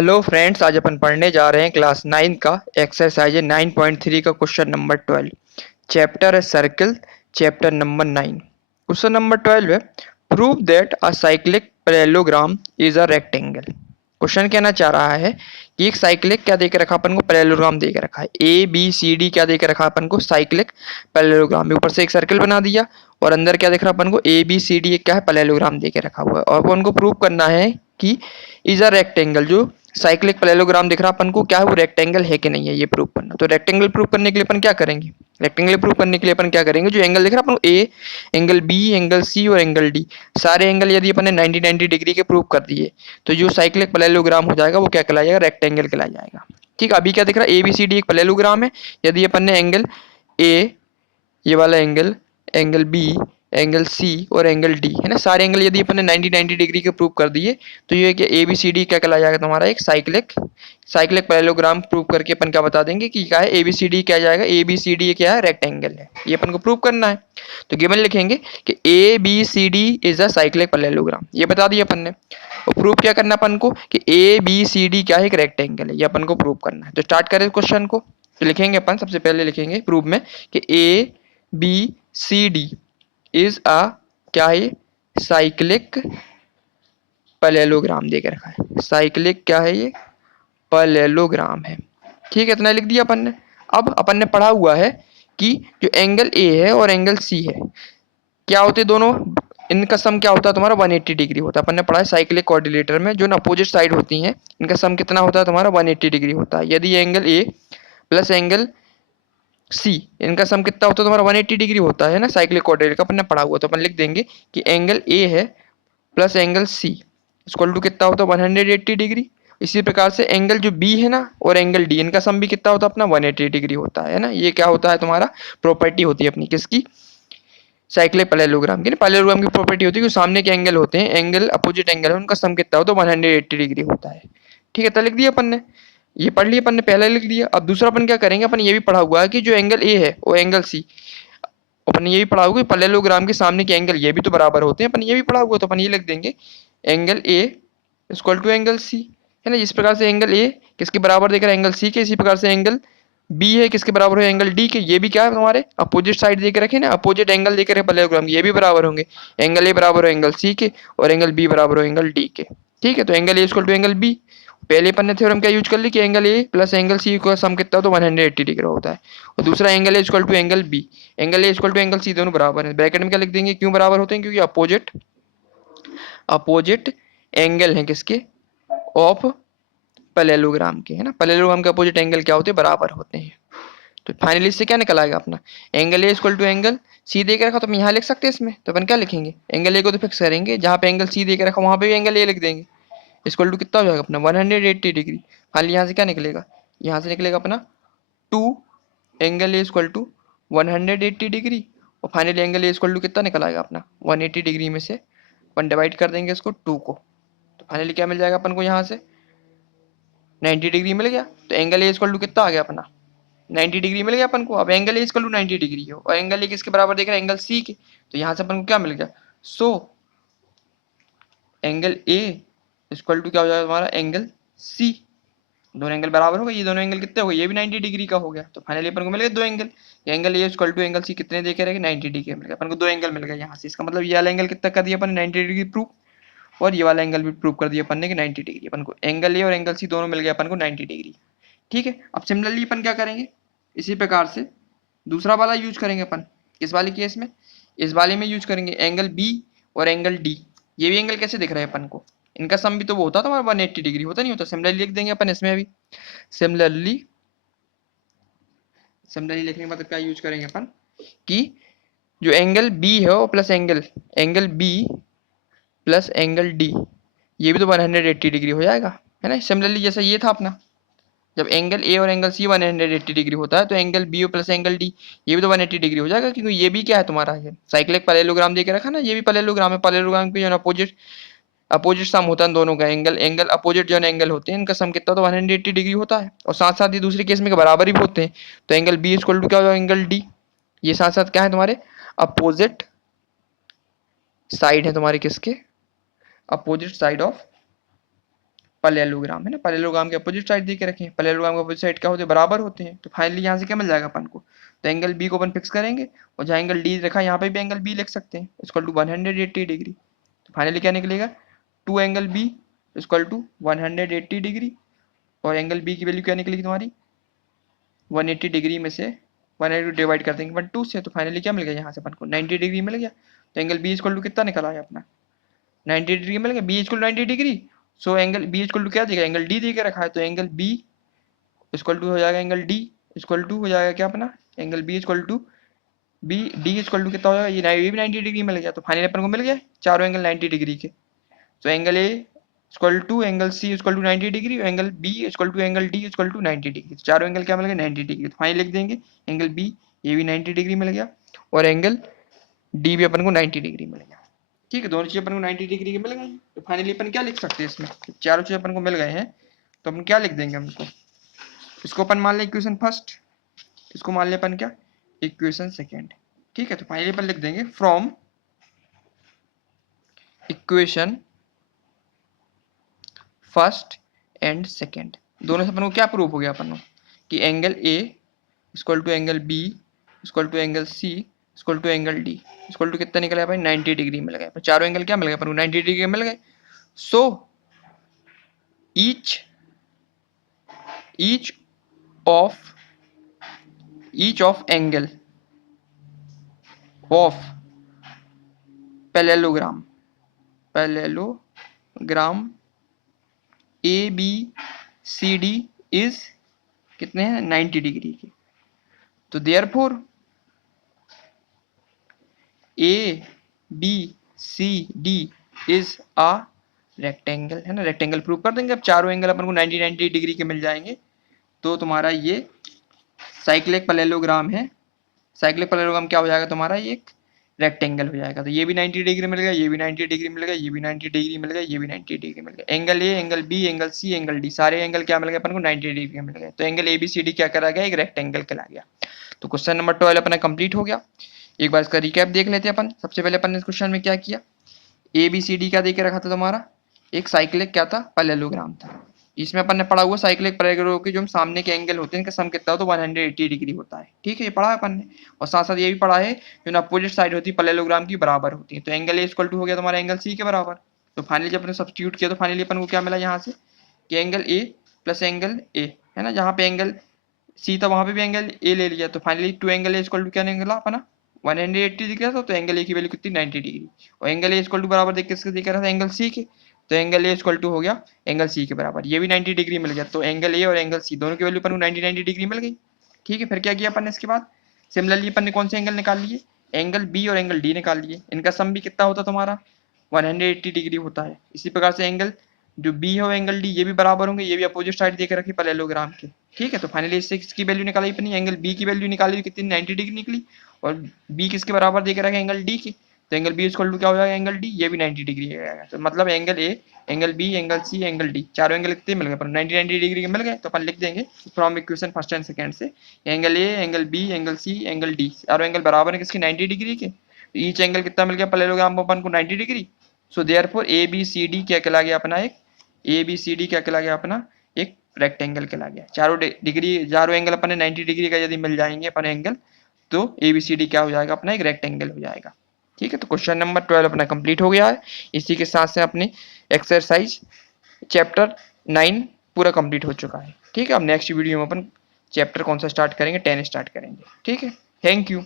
Hello friends, आज अपन पढ़ने जा रहे हैं क्लास 9 का एक्सरसाइज 9.3 का क्वेश्चन नंबर 12। चैप्टर है circle, chapter number 9। Question number 12 है, prove that a cyclic parallelogram is a rectangle. Question कहना चाह रहा है कि एक साइक्लिक क्या देकर रखा अपन को, पैरेललोग्राम देकर रखा है। ए बी सी डी क्या देकर रखा अपन को, साइक्लिक पैरेललोग्राम। ऊपर से एक सर्किल बना दिया और अंदर क्या देख रहा अपन को, ए बी सी डी एक क्या है, पैरेललोग्राम देकर रखा हुआ है। और अपन को प्रूव करना है कि इज अ रेक्टेंगल, जो साइक्लिक पैरेललोग्राम दिख रहा अपन को क्या है, वो रेक्टेंगल है कि नहीं है, ये प्रूव करना। तो रेक्टेंगल प्रूव करने के लिए अपन क्या करेंगे, रेक्टेंगल प्रूव करने के लिए अपन क्या करेंगे, जो एंगल दिख रहा है अपन को, A angle B angle C और एंगल डी, सारे एंगल यदि अपन ने 90 डिग्री के प्रूव कर दिए तो जो साइक्लिक पैरेललोग्राम हो जाएगा वो क्या कहलाएगा, रेक्टेंगल कहला जाएगा। ठीक है, अभी क्या दिख रहा है, ए बी सी डी एक पैरेललोग्राम है। यदि अपन ने एंगल ए, ये वाला angle, angle B, angle C और एंगल डी है ना, सारे एंगल यदि अपन ने 90 डिग्री के प्रूव कर दिए तो ये कि ए बी सी डी क्या कहलाया जाएगा तुम्हारा, एक साइक्लिक साइक्लिक पैरेललोग्राम प्रूव करके अपन क्या बता देंगे कि क्या है, ए बी सी डी क्या जाएगा, ए बी सी डी क्या है, रेक्टेंगल है। ये अपन को प्रूव करना है। तो गिवन लिखेंगे कि A B C D is a cyclic parallelogram, ये बता दिया अपन ने। और प्रूव क्या करना अपन को कि ए बी सी डी क्या है, एक रेक्टेंगल है, ये अपन को प्रूव करना है। तो स्टार्ट करें क्वेश्चन को। तो लिखेंगे अपन, सबसे पहले लिखेंगे प्रूव में कि A B C D is a क्या है, साइक्लिक पैरेललोग्राम देकर रखा है। साइक्लिक क्या है, ये पैरेललोग्राम है। ठीक है, इतना लिख दिया अपन ने। अब अपन ने पढ़ा हुआ है कि जो एंगल ए है और एंगल सी है क्या होते दोनों, इनका सम क्या होता है तुम्हारा, 180 डिग्री होता है। अपन ने पढ़ा है साइक्लिक कोऑर्डिनेटर में, जो ना अपोजिट साइड होती हैं इनका सम कितना होता है तुम्हारा, 180 डिग्री होता है। यदि angle A plus angle C, इनका सम कितना होता है तुम्हारा, 180 डिग्री होता है ना, साइक्लिक कोऑर्डिनेटर का अपन ने पढ़ा हुआ। तो अपन लिख देंगे कि एंगल ए है plus angle C equal to कितना होता है, 180 डिग्री। इसी प्रकार से एंगल जो बी है ना और एंगल डी, इनका सम भी कितना होता है अपना, 180 डिग्री होता है ना। ये क्या होता है तुम्हारा, प्रॉपर्टी होती है अपनी, किसकी, साइक्लिक पैरेललोग्राम की। पैरेललोग्राम की प्रॉपर्टी होती है कि सामने के एंगल होते हैं, एंगल अपोजिट एंगल है, उनका सम कितना होता है, 180 डिग्री होता है। ठीक है, तो लिख दिया अपन ने, ये पढ़ लिया अपन ने, पहले लिख दिया। अब दूसरा अपन क्या करेंगे, अपन ये भी पढ़ा हुआ है कि जो एंगल ए है और एंगल सी, अपन ये भी पढ़ा हुआ है पैरेललोग्राम के सामने के एंगल ये भी तो बराबर होते हैं, अपन ये भी पढ़ा हुआ है। तो अपन ये लिख देंगे angle A equal to angle C, है ना। जिस प्रकार से एंगल ए किसके बराबर देख रहा है, एंगल सी के, इसी प्रकार से एंगल बी है किसके बराबर है, एंगल डी के। ये भी क्या है तुम्हारे अपोजिट साइड देकर रखे ना, अपोजिट एंगल देकर रखे पैरेललोग्राम के, ये भी बराबर होंगे। एंगल ए बराबर हो एंगल सी के और एंगल बी बराबर हो एंगल डी के। ठीक है, तो angle A equal to angle B, पहले अपन ने थ्योरम क्या यूज कर ली कि angle A plus angle C का सम कितना हो तो 180 डिग्री होता है। और दूसरा angle A equal to angle B, angle A equal to angle C, दोनों बराबर है। ब्रैकेट में क्या लिख देंगे, क्यों बराबर होते हैं, क्योंकि अपोजिट अपोजिट एंगल है किसके, ऑफ पैरेललोग्राम के, है ना। पैरेललोग्राम के अपोजिट एंगल क्या होते हैं, बराबर होते हैं। तो फाइनली इससे क्या निकल आएगा अपना, angle A equal to angle C दे के रखा तो हम यहाँ लिख सकते हैं इसमें। तो अपन क्या लिखेंगे, एंगल ए को तो फिक्स करेंगे, जहाँ पे एंगल सी दे के रखा वहाँ पे भी एंगल ए लिख देंगे। इक्वल टू कितना हो जाएगा अपना, 180 डिग्री। फाइनली यहाँ से क्या निकलेगा, यहाँ से निकलेगा अपना 2 angle A equal to 180 degree. और finally angle A equal to कितना निकल आएगा अपना, 180 डिग्री में से अपन डिवाइड कर देंगे इसको 2 को। तो फाइनली क्या मिल जाएगा अपन को, यहाँ से 90 डिग्री मिल गया। तो एंगल ए इक्वल टू कितना आ गया अपना, 90 डिग्री मिल गया अपन को। अब angle A equal to 90 degree हो और एंगल ए किसके बराबर देख रहा है, एंगल सी के। तो यहाँ से अपन को क्या मिल गया, so angle A equal to क्या हो जाएगा तुम्हारा, एंगल सी। दोनों एंगल बराबर हो गए, ये दोनों एंगल कितने हो गए, ये भी 90 डिग्री का हो गया। तो फाइनली अपन को मिल गए दो angle, angle A equal to angle C कितने देखे रहेंगे, 90 डिग्री मिल गया अपन को, दो एंगल मिल गए यहाँ से। इसका मतलब ये वाला एंगल कितना कर दिया अपन ने, 90 डिग्री प्रूफ। और ये वाला एंगल भी प्रूव कर दिया अपन ने कि 90 डिग्री। अपन को एंगल ए और एंगल सी दोनों मिल गए अपन को 90 डिग्री। ठीक है, अब सिमिलरली अपन क्या करेंगे, इसी प्रकार से दूसरा वाला यूज करेंगे अपन। इस वाले केस में, इस वाले में यूज करेंगे एंगल बी और एंगल डी। ये भी एंगल कैसे दिख रहा है अपन को, इनका सम भी तो वो होता था हमारा 180 डिग्री, होता नहीं होता। सिमिलरली लिख देंगे अपन इसमें भी, सिमिलरली सिमिलरली लिखने के बाद क्या यूज करेंगे अपन कि जो एंगल बी है वो plus angle angle B plus angle D, ये भी तो 180 डिग्री हो जाएगा, है ना। सिमिलरली जैसा ये था अपना, जब एंगल ए और एंगल सी 180 डिग्री होता है तो angle B plus angle D ये भी तो 180 डिग्री हो जाएगा, क्योंकि ये भी क्या है तुम्हारा, ये साइक्लिक पैरेललोग्राम देके रखा ना, ये भी पैरेललोग्राम है। पैरेललोग्राम के जो अपोजिट अपोजिट सम होता है दोनों का, एंगल एंगल अपोजिट जो एंगल होते हैं इनका सम कितना तो 180 डिग्री होता है। और साथ साथ ये दूसरे केस में बराबर ही होते हैं। तो एंगल बी इक्वल टू क्या होगा, एंगल डी। ये साथ साथ क्या है तुम्हारे, अपोजिट साइड है तुम्हारे किसके, अपोजिट साइड ऑफ पैरेललोग्राम है ना, पैरेललोग्राम के अपोजिट साइड दे के रखे हैं, पैरेललोग्राम के अपोजिट साइड क्या होते हैं, बराबर होते हैं। तो फाइनली यहाँ से क्या मिल जाएगा अपन को, तो एंगल बी को अपन फिक्स करेंगे और जहाँ एंगल डी रखा है यहाँ पे भी एंगल बी लिख सकते हैं, इक्वल टू 180 डिग्री। तो फाइनली क्या निकलेगा, 2 angle B equal to 180 degree, और एंगल बी की वैल्यू क्या निकलेगी तुम्हारी, 180 डिग्री में से 180 डिवाइड कर देंगे 1 2 से, तो फाइनली क्या मिल गया यहाँ से अपन को 90 डिग्री मिल गया। तो एंगल बी इक्वल टू कितना निकला है अपना, 90 डिग्री मिल गया, B equal to 90 degree. So angle B equal to क्या देगा, एंगल डी दे के रखा है, तो एंगल बी इक्वल टू हो जाएगा एंगल डी इक्वल टू हो जाएगा क्या अपना, angle B equal to B D equal to कितना हो जाएगा, ये भी 90 डिग्री मिल गया। तो फाइनली अपन को मिल गया चारों एंगल 90 डिग्री के। तो angle A equal to angle C equal to 90 degree, और angle B equal to angle D equal to 90 degree. तो चारों एंगल क्या मिल गए, 90 डिग्री। तो फाइनली लिख देंगे एंगल बी ये भी 90 डिग्री मिल गया, और एंगल डी भी अपन को 90 डिग्री मिल गया। ठीक है, दोनों चीज अपन को 90 डिग्री की मिल गई। तो फाइनली अपन क्या लिख सकते हैं इसमें, चारों चीज अपन को मिल गए हैं, तो अपन क्या लिख देंगे हमको, इसको अपन मान लें इक्वेशन फर्स्ट, इसको मान लें अपन क्या, इक्वेशन सेकेंड। ठीक है, तो फाइनली अपन लिख देंगे from equation first and second, दोनों से अपन को क्या प्रूफ हो गया अपन को, कि angle A equal to angle B equal to angle C equal to angle D equal to कितना निकला भाई, 90 डिग्री मिल गया। चारों एंगल क्या मिल गए अपन को, 90 डिग्री मिल गए। So each of angle of parallelogram A B C D is कितने हैं, 90 डिग्री के। तो therefore A B C D is a rectangle, है ना, रेक्टेंगल प्रूव कर देंगे। अब चारों एंगल अपन को 90 डिग्री के मिल जाएंगे, तो तुम्हारा ये साइक्लिक पैरेललोग्राम है। साइक्लिक पैरेललोग्राम क्या हो जाएगा तुम्हारा, ये एक रेक्टेंगल हो जाएगा। तो ये भी 90 डिग्री मिल गया, ये भी 90 डिग्री मिल गया, ये भी 90 डिग्री मिल गया, ये भी 90 डिग्री मिल गया। Angle A, angle B, angle C, angle D, सारे एंगल क्या मिल गए अपन को, 90 डिग्री के मिल गए। तो angle A B C D क्या करा गया, एक रेक्टेंगल कहला गया। तो क्वेश्चन नंबर 12 अपना कंप्लीट हो गया। एक बार इसका रिकैप देख लेते हैं अपन। सबसे पहले अपन ने इस क्वेश्चन में क्या किया, ए बी सी डी क्या दे के रखा था तुम्हारा, एक साइक्लिक क्या था, पैरेललोग्राम था। इसमें अपन ने पढ़ा हुआ साइक्लिक पैरेललोग्राम के जो सामने के एंगल होते हैं इनका सम कितना हो, तो 180 डिग्री होता है। ठीक है, ये पढ़ा है अपन ने, और साथ साथ ये भी पढ़ा है जो अपोजिट साइड होती है पैरेललोग्राम की बराबर होती है। तो एंगल ए इक्वल टू हो गया तुम्हारा एंगल सी के बराबर। तो फाइनली जब अपने सब्स्टिट्यूट किया तो फाइनली अपन को क्या मिला यहाँ से, कि angle A plus angle A, है ना, जहाँ पे एंगल सी था वहां पे भी एंगल ए ले लिया। तो finally 2 angle A equal to क्या निकला अपना, 180 डिग्री था। तो एंगल ए की वैल्यू कितनी, 90 डिग्री, और एंगल ए इक्वल टू बराबर देख किसके दिख रहा था, एंगल सी के। तो एंगल ए इक्वल टू हो गया एंगल सी के बराबर, ये भी 90 डिग्री मिल गया। तो एंगल ए और एंगल सी दोनों की वैल्यू अपन को 90 डिग्री मिल गई। ठीक है, फिर क्या किया अपन ने इसके बाद, सिमिलरली अपन ने कौन से एंगल निकाल लिए, एंगल बी और एंगल डी निकाल लिए। इनका सम भी कितना होता तुम्हारा, 180 डिग्री होता है। इसी प्रकार से एंगल जो बी है एंगल डी ये भी बराबर होंगे, ये भी अपोजिट साइड देकर रखी पैरेललोग्राम के। ठीक है, तो फाइनली इससे किसकी वैल्यू निकाली अपनी, एंगल बी की वैल्यू निकाली, कितनी 90 डिग्री निकली, और बी किसके बराबर देकर रखे, एंगल डी की। तो एंगल बी इक्वल टू क्या हो जाएगा, एंगल डी, ये भी 90 डिग्री आएगा। तो मतलब angle A, angle B, angle C, angle D, चारों एंगल कितने मिल गए पर 90 डिग्री के मिल गए। तो अपन लिख देंगे from equation first and second से, angle A, angle B, angle C, angle D, चारों एंगल बराबर है किसके, 90 डिग्री के। ईच एंगल कितना मिल गया पैरेललोग्राम अपन को, 90 degree. So therefore A B C D क्या कहला गया अपना, एक ए बी सी डी क्या कहला गया अपना, एक रेक्टेंगल कहला गया। चारों डिग्री, चारों एंगल अपने 90 डिग्री का यदि मिल जाएंगे अपन एंगल, तो ए बी सी डी क्या हो जाएगा अपना, एक रेक्टेंगल हो जाएगा। ठीक है, तो क्वेश्चन नंबर 12 अपना कंप्लीट हो गया है। इसी के साथ से अपनी एक्सरसाइज चैप्टर 9 पूरा कंप्लीट हो चुका है। ठीक है, अब नेक्स्ट वीडियो में अपन चैप्टर कौन सा स्टार्ट करेंगे, 10 स्टार्ट करेंगे। ठीक है, थैंक यू।